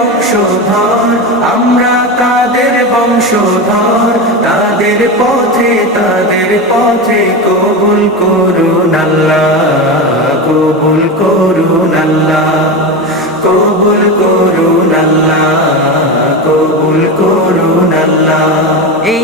বংশধর, আমরা তাদের বংশধর, তাদের পথে তাদের পথে কবুল করুন আল্লাহ, কবুল করুন আল্লাহ, কবুল করুন আল্লাহ।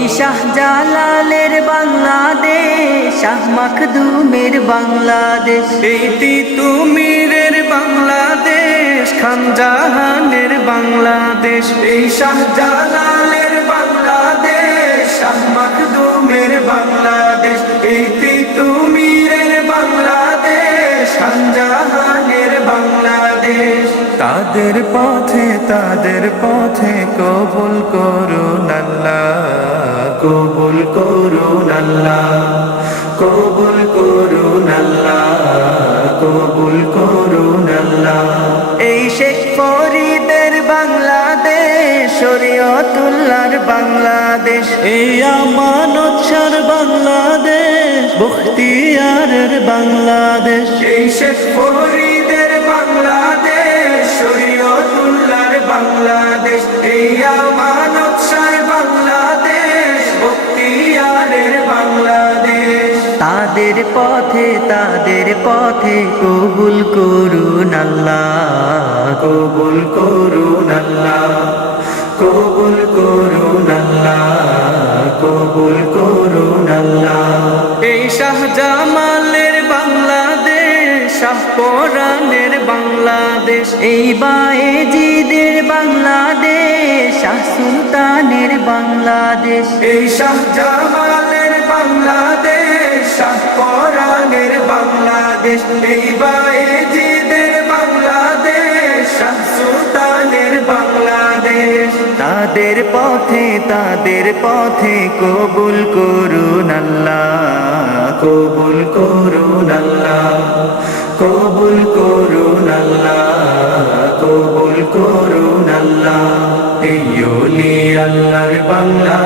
এই শাহজালালের বাংলাদেশ শাহ মাখদুমের বাংলাদেশ। এইটি তুমিরের বাংলাদেশ খানজাহানের বাংলাদেশ। এই শাহজালালের বাংলাদেশ শাহ মাখদুমের বাংলাদেশ। এইটি তুমিরের বাংলাদেশ খানজাহানের বাংলাদেশ। তাদের পথে তাদের পথে কবুল করুন আল্লাহ। কবুল করুন আল্লাহ, কবুল করুন আল্লাহ, কবুল করুন আল্লাহ। এই শেখ ফরিদের বাংলাদেশ, শরীয়তুল্লাহর বাংলাদেশ। এই আমানত বাংলাদেশ, বখতিয়ারের বাংলাদেশ। এই শেখ ফরিদের তাদের পথে তাদের পথে কবুল করুন আল্লাহ। কবুল করুন আল্লাহ কবুল করুন আল্লাহ কবুল করুন আল্লাহ। এই শাহজামালের বাংলাদেশ শাহপরানের বাংলাদেশ এই বায়েজিদের বাংলাদেশ শাহ সুলতানের বাংলাদেশ। এই শাহজামালের বাংলাদেশ শাহপরানের বাংলাদেশ এই বায়েজিদের বাংলাদেশ শাহ সুলতানের বাংলাদেশ। তাদের পথে তাদের পথে কবুল করুন আল্লাহ। কবুল করুন আল্লাহ কবুল করুন আল্লাহ কবুল করুন আল্লাহ। এই আল্লাহর বাংলাদেশ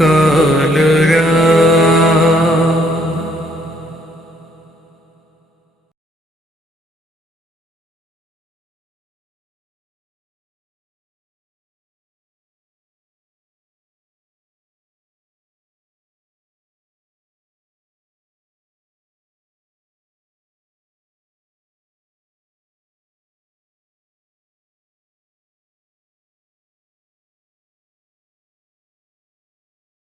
കാലരാ